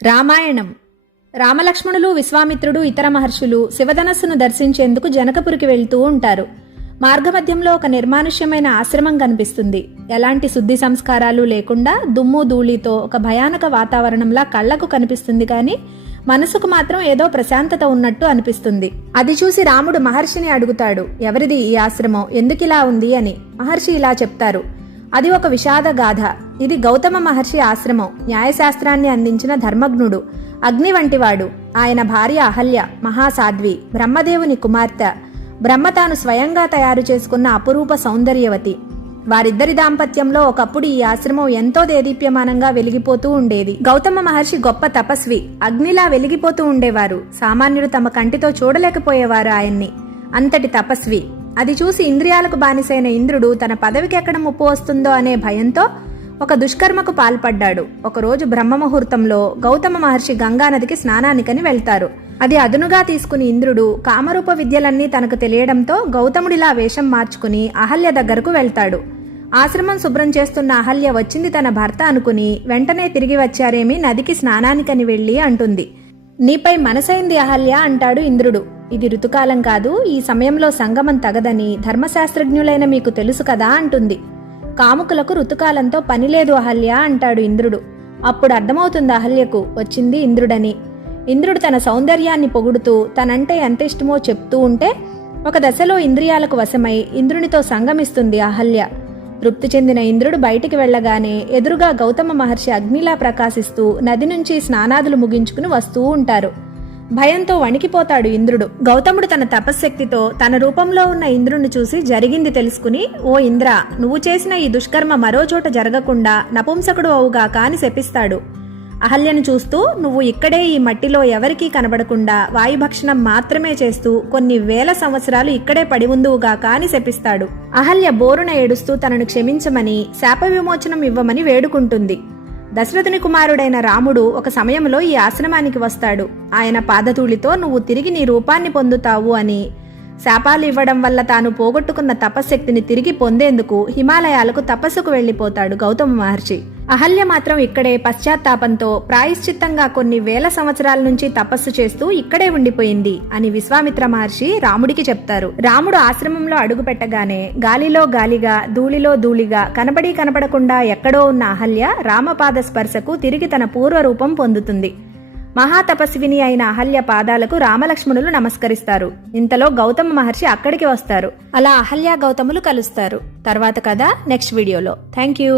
రామాయణం. రామలక్ష్మణులు, విశ్వామిత్రుడు, ఇతర మహర్షులు శివధనస్సును దర్శించేందుకు జనకపురికి వెళ్తూ ఉంటారు. మార్గమధ్యంలో ఒక నిర్మానుష్యమైన ఆశ్రమం కనిపిస్తుంది. ఎలాంటి శుద్ధి సంస్కారాలు లేకుండా దుమ్ము ధూళితో ఒక భయానక వాతావరణంలా కళ్లకు కనిపిస్తుంది, కానీ మనసుకు మాత్రం ఏదో ప్రశాంతత ఉన్నట్టు అనిపిస్తుంది. అది చూసి రాముడు మహర్షిని అడుగుతాడు, ఎవరిది ఈ ఆశ్రమం, ఎందుకిలా ఉంది అని. మహర్షి ఇలా చెప్తారు, అది ఒక విషాద గాథ. ఇది గౌతమ మహర్షి ఆశ్రమం. న్యాయశాస్త్రాన్ని అందించిన ధర్మజ్ఞుడు, అగ్ని వంటివాడు. ఆయన భార్య అహల్య మహాసాధ్వి, బ్రహ్మదేవుని కుమార్తె. బ్రహ్మ తాను స్వయంగా తయారు చేసుకున్న అపురూప సౌందర్యవతి. వారిద్దరి దాంపత్యంలో ఒకప్పుడు ఈ ఆశ్రమం ఎంతో దేదీప్యమానంగా వెలిగిపోతూ ఉండేది. గౌతమ మహర్షి గొప్ప తపస్వి, అగ్నిలా వెలిగిపోతూ ఉండేవారు. సామాన్యుడు తమ కంటితో చూడలేకపోయేవారు ఆయన్ని. అంతటి తపస్వి. అది చూసి ఇంద్రియాలకు బానిసైన ఇంద్రుడు తన పదవికెక్కడ ముప్పు వస్తుందో అనే భయంతో ఒక దుష్కర్మకు పాల్పడ్డాడు. ఒకరోజు బ్రహ్మముహూర్తంలో గౌతమ మహర్షి గంగానదికి స్నానానికని వెళ్తారు. అది అదునుగా తీసుకుని ఇంద్రుడు కామరూప విద్యలన్నీ తనకు తెలియడంతో గౌతముడిలా వేషం మార్చుకుని అహల్య దగ్గరకు వెళ్తాడు. ఆశ్రమం శుభ్రం చేస్తున్న అహల్య వచ్చింది తన భర్త అనుకుని వెంటనే తిరిగి వచ్చారేమి, నదికి స్నానానికని వెళ్ళి అంటుంది. నీపై మనసైంది అహల్య అంటాడు ఇంద్రుడు. ఇది ఋతుకాలం కాదు, ఈ సమయంలో సంగమం తగదని ధర్మశాస్త్రజ్ఞులైన మీకు తెలుసు కదా అంటుంది. కాముకులకు ఋతుకాలంతో పనిలేదు అహల్య అంటాడు ఇంద్రుడు. అప్పుడు అర్థమవుతుంది అహల్యకు వచ్చింది ఇంద్రుడని. ఇంద్రుడు తన సౌందర్యాన్ని పొగుడుతూ తనంటే ఎంత ఇష్టమో చెప్తూ ఉంటే ఒక దశలో ఇంద్రియాలకు వశమై ఇంద్రునితో సంగమిస్తుంది అహల్య. తృప్తి చెందిన ఇంద్రుడు బయటికి వెళ్లగానే ఎదురుగా గౌతమ మహర్షి అగ్నిలా ప్రకాశిస్తూ నది నుంచి స్నానాదులు ముగించుకుని వస్తూ ఉంటారు. భయంతో వణికిపోతాడు ఇంద్రుడు. గౌతముడు తన తపశ్శక్తితో తన రూపంలో ఉన్న ఇంద్రుణ్ణి చూసి జరిగింది తెలుసుకుని, ఓ ఇంద్ర, నువ్వు చేసిన ఈ దుష్కర్మ మరో చోట జరగకుండా నపుంసకుడు అవుగాక అని శపిస్తాడు. అహల్యను చూస్తూ, నువ్వు ఇక్కడే ఈ మట్టిలో ఎవరికీ కనబడకుండా వాయుభక్షణం మాత్రమే చేస్తూ కొన్ని వేల సంవత్సరాలు ఇక్కడే పడి ఉందువుగాక అని శపిస్తాడు. అహల్య బోరున ఏడుస్తూ తనను క్షమించమని, శాప విమోచనం ఇవ్వమని వేడుకుంటుంది. దశరథుని కుమారుడైన రాముడు ఒక సమయంలో ఈ ఆశ్రమానికి వస్తాడు. ఆయన పాదధూళితో నువ్వు తిరిగి నీ రూపాన్ని పొందుతావు అని, శాపాలు ఇవ్వడం వల్ల తాను పోగొట్టుకున్న తపశ్శక్తిని తిరిగి పొందేందుకు హిమాలయాలకు తపస్సుకు వెళ్లిపోతాడు గౌతమ మహర్షి. అహల్య మాత్రం ఇక్కడే పశ్చాత్తాపంతో ప్రాయశ్చిత్తంగా కొన్ని వేల సంవత్సరాల నుంచి తపస్సు చేస్తూ ఇక్కడే ఉండిపోయింది అని విశ్వామిత్ర మహర్షి రాముడికి చెప్తారు. రాముడు ఆశ్రమంలో అడుగు పెట్టగానే గాలిలో గాలిగా, ధూళిలో ధూళిగా, కనపడకుండా ఎక్కడో ఉన్న అహల్య రామపాద స్పర్శకు తిరిగి తన పూర్వరూపం పొందుతుంది. మహాతపస్విని అయిన అహల్య పాదాలకు రామలక్ష్మణులు నమస్కరిస్తారు. ఇంతలో గౌతమ మహర్షి అక్కడికి వస్తారు. అలా అహల్య గౌతములు కలుస్తారు. తర్వాత కథ నెక్స్ట్ వీడియోలో. Thank you.